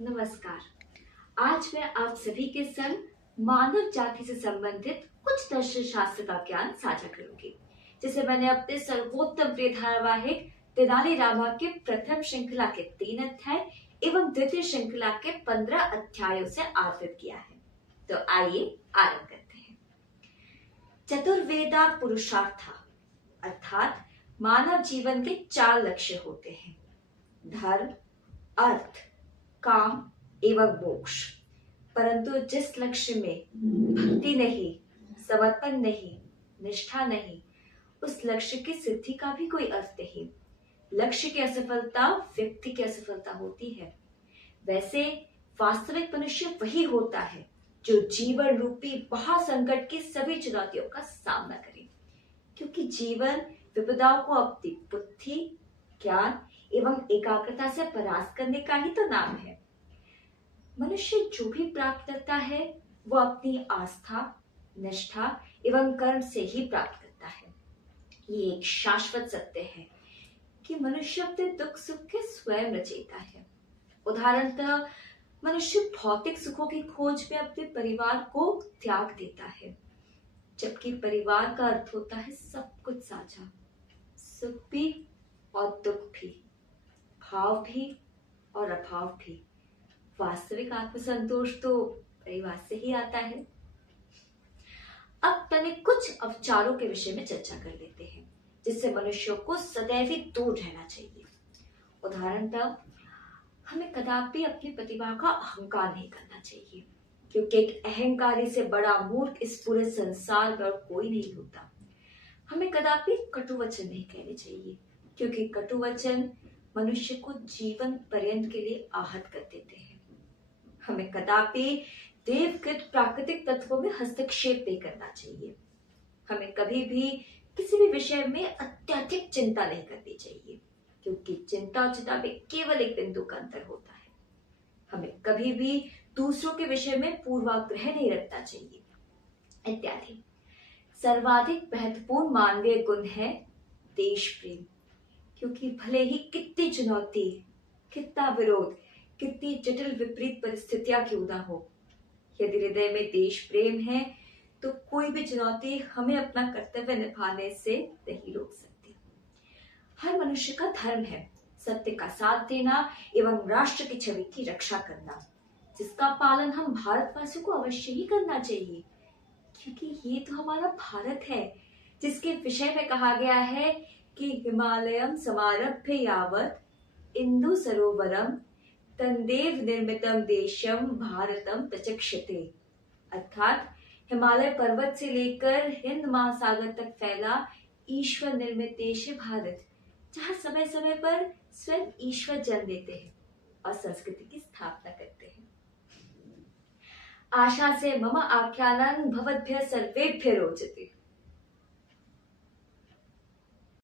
नमस्कार। आज मैं आप सभी के संग मानव जाति से संबंधित कुछ दर्शन शास्त्र का ज्ञान साझा करूंगी, जिसे मैंने अपने सर्वोत्तम प्रिय धारावाहिक तेनालीरामा के प्रथम श्रृंखला के 3 अध्याय एवं द्वितीय श्रृंखला के 15 अध्यायों से आहृत किया है। तो आइए आरंभ करते हैं। चतुर्वेदा पुरुषार्थ अर्थात मानव जीवन के 4 लक्ष्य होते हैं: धर्म, अर्थ, काम एवं मोक्ष। परंतु जिस लक्ष्य में भक्ति नहीं, समर्पण नहीं, निष्ठा नहीं, उस लक्ष्य की सिद्धि का भी कोई अर्थ नहीं। लक्ष्य की असफलता व्यक्ति की असफलता होती है। वैसे वास्तविक मनुष्य वही होता है जो जीवन रूपी महासंकट की सभी चुनौतियों का सामना करे, क्योंकि जीवन विपदाओं को अपनी बुद्धि, ज्ञान एवं एकाग्रता से परास्त करने का ही तो नाम है। मनुष्य जो भी प्राप्त करता है वो अपनी आस्था, निष्ठा एवं कर्म से ही प्राप्त करता है। ये एक शाश्वत सत्य है कि मनुष्य अपने दुख सुख के स्वयं रचयिता है। उदाहरणतः मनुष्य भौतिक सुखों की खोज में अपने परिवार को त्याग देता है, जबकि परिवार का अर्थ होता है सब कुछ साझा, सुख भी और दुख भी, भाव भी और अभाव भी। वास्तविक आत्मसंतोष तो परिवार से ही आता है। अब तनिक कुछ अवचारों के विषय में चर्चा कर लेते हैं, जिससे मनुष्यों को सदैव ही दूर रहना चाहिए। उदाहरणतः हमें कदापि अपनी प्रतिभा का अहंकार नहीं करना चाहिए, क्योंकि एक अहंकारी से बड़ा मूर्ख इस पूरे संसार में और कोई नहीं होता। हमें कदापि कटुवचन नहीं कहने चाहिए, क्योंकि कटुवचन मनुष्य को जीवन पर्यंत के लिए आहत कर देते हैं। हमें कदापि देवकृत प्राकृतिक तत्वों में हस्तक्षेप नहीं करना चाहिए। हमें कभी भी किसी भी विषय में अत्यधिक चिंता नहीं करनी चाहिए, क्योंकि चिंता और चिंता में केवल एक बिंदु का अंतर होता है। हमें कभी भी दूसरों के विषय में पूर्वाग्रह नहीं रखना चाहिए, इत्यादि। सर्वाधिक महत्वपूर्ण मानवीय गुण है देश प्रेम, क्योंकि भले ही कितनी चुनौती, कितना विरोध, कितनी जटिल विपरीत परिस्थितियां क्यों ना हो, यदि हृदय में देश प्रेम है तो कोई भी चुनौती हमें अपना कर्तव्य निभाने से नहीं रोक सकती। हर मनुष्य का धर्म है सत्य का साथ देना एवं राष्ट्र की छवि की रक्षा करना, जिसका पालन हम भारतवासियों को अवश्य ही करना चाहिए, क्योंकि ये तो हमारा भारत है, जिसके विषय में कहा गया है कि हिमालयम समारभ्य यावत इंदु सरोवरम तंदेव निर्मितम देशम भारतम प्रचक्षते। अर्थात हिमालय पर्वत से लेकर हिंद महासागर तक फैला ईश्वर निर्मित देश है भारत, जहाँ समय समय पर स्वयं ईश्वर जन्म देते हैं और संस्कृति की स्थापना करते हैं। आशा से मम आख्यानं भवद्भ्यः सर्वेभ्यः रोचते।